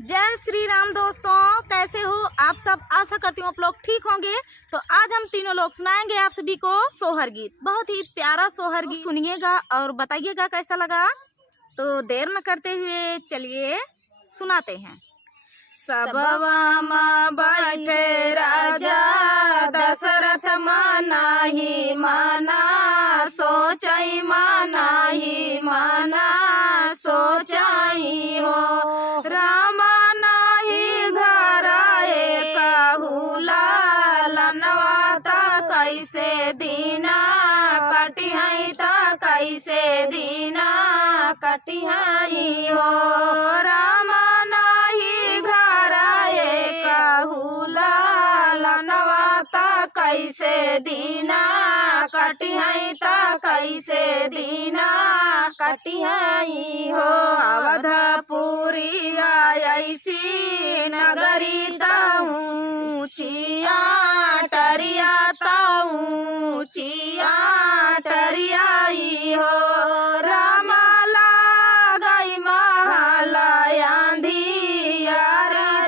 जय श्री राम दोस्तों, कैसे हो आप सब। आशा करती हूँ आप लोग ठीक होंगे। तो आज हम तीनों लोग सुनाएंगे आप सभी को सोहर गीत। बहुत ही प्यारा सोहर गीत सुनिएगा और बताइएगा कैसा लगा। तो देर न करते हुए चलिए सुनाते हैं। सबवा माँ बैठे राजा दशरथ माना ही माना, सोचाई माना ही माना, सोचाई हो रामा नाही घर कहूला लनवाता कैसे दीना कटिहाई ता कैसे दीना कटिहाई हो रामा नाही घर कहूला लनवाता कैसे दीना कटिहाई ता कैसे दीना कटिहाई हो। अवधपुरी ऐसी नगरी ताऊं चिया टरिया ताऊं चिया टरियाई हो रामाला गई महालया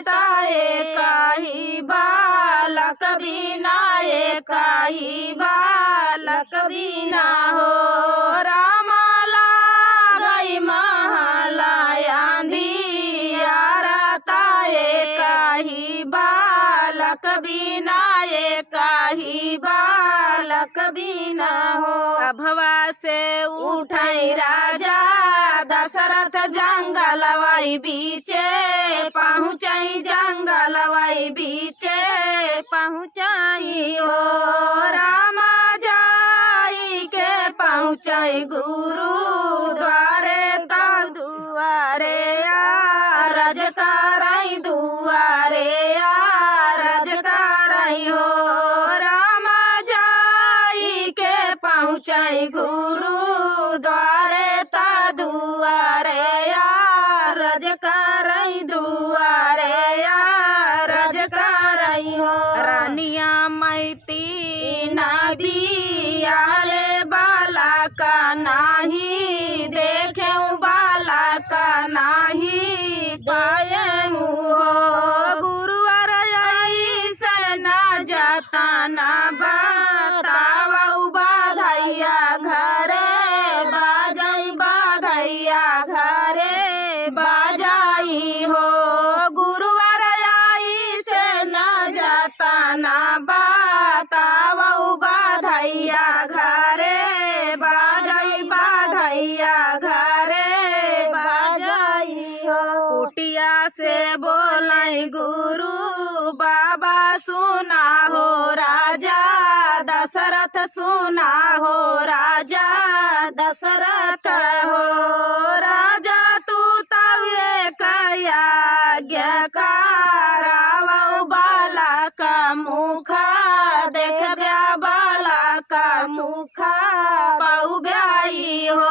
ताए काही बालक बिना काही बालक बिना हो रामाला गई महालया ताए काही बालक बिना काही बालक बिना हो। सभवा से उठाई राजा दशरथ जंगल वही बीचे पहुँचाई जंगल वही बीचे पहुँचाई हो रामा जाई के पहुँचाई गुरु द्वारे तक दुआरे रज कराई दुआरे रज कराई हो रामा जाई के पहुँचाई गुरु द्वारे ता दुआरे रज कराई दुआरे रज कराई हो। रानिया मैती नाबी आले बाला का नाही देखे बाला का नाही गायन हो गुरुवार सना जाता ना बतावा बाधैया घरे बाजाई बाधैया घरे बाजाई हो गुरुवार से न जाता ना बतावा बाधैया घरे बाजाई बाधैया घरे बाजाई हो। कुटिया से बोलाई गुरु बाबा सुना हो राजा दशरथ सुना हो राजा दशरथ हो राजा तू तवे कया करावा बाला का मुख देख ब्या बाला का सुख पाऊ ब्याई हो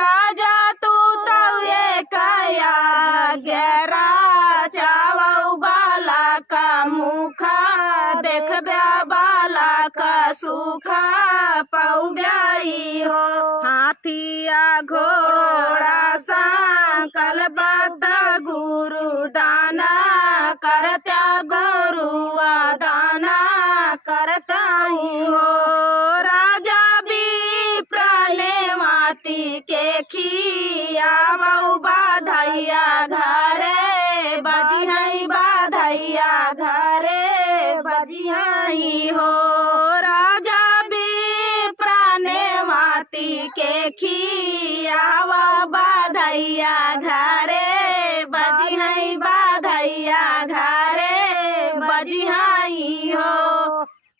राजा तू तवे कया गेरा चावा बाला का मुख देख ब्या बाला का सुख पाऊ ब्याई हो। हाथिया घोड़ा संकल बद गुरु दाना करता गुरुआ दाना करता हो राजा भी प्राणे माती के खियावा बाधैया घरे बजिहाई बाधैया घरे बजिहाई हो राजा भी प्राणे माती के खियावा बाधैया घरे बजिहाई बा